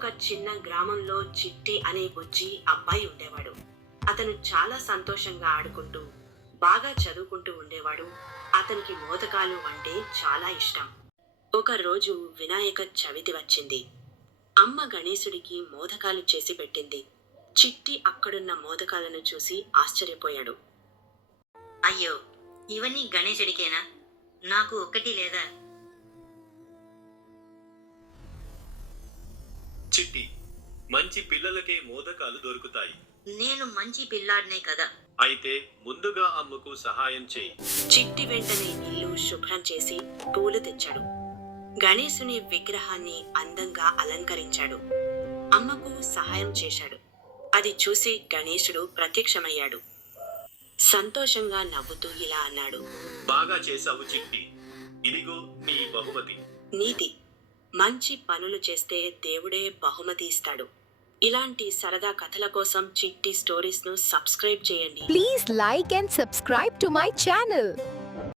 ఒక చిన్న గ్రామంలో చిట్టి అనే బుజ్జి అబ్బాయి ఉండేవాడు. అతను చాలా సంతోషంగా ఆడుకుంటూ బాగా చదువుకుంటూ ఉండేవాడు. అతనికి మోదకాలు అంటే చాలా ఇష్టం. ఒక రోజు వినాయక చవితి వచ్చింది. అమ్మ గణేశుడికి మోదకాలు చేసి పెట్టింది. చిట్టి అక్కడున్న మోదకాలను చూసి ఆశ్చర్యపోయాడు. అయ్యో, ఇవన్నీ గణేశుడికేనా? నాకు ఒక్కటి లేదా? చిట్టి, మంచి పిల్లలకే మోదకాలు దొరుకుతాయి. నేను మంచి పిల్లాడినే కదా. అయితే ముందుగా అమ్మకు సహాయం చేయి. చిట్టి వెంటనే ఇల్లు శుభ్రం చేసి పూలు తెచ్చాడు. గణేశుని విగ్రహాన్ని అందంగా అలంకరించాడు. అమ్మకు సహాయం చేశాడు. అది చూసి గణేశుడు ప్రత్యక్షమయ్యాడు. సంతోషంగా నవ్వుతూ ఇలా అన్నాడు. బాగా చేసావు చిట్టి. ఇదిగో నీ బహుమతి. నీతి: మంచి పనులు చేస్తే దేవుడే బహుమతి ఇస్తాడు. ఇలాంటి సరదా కథల కోసం చిట్టి స్టోరీస్ను సబ్స్క్రైబ్ చేయండి. Please like and subscribe to my channel.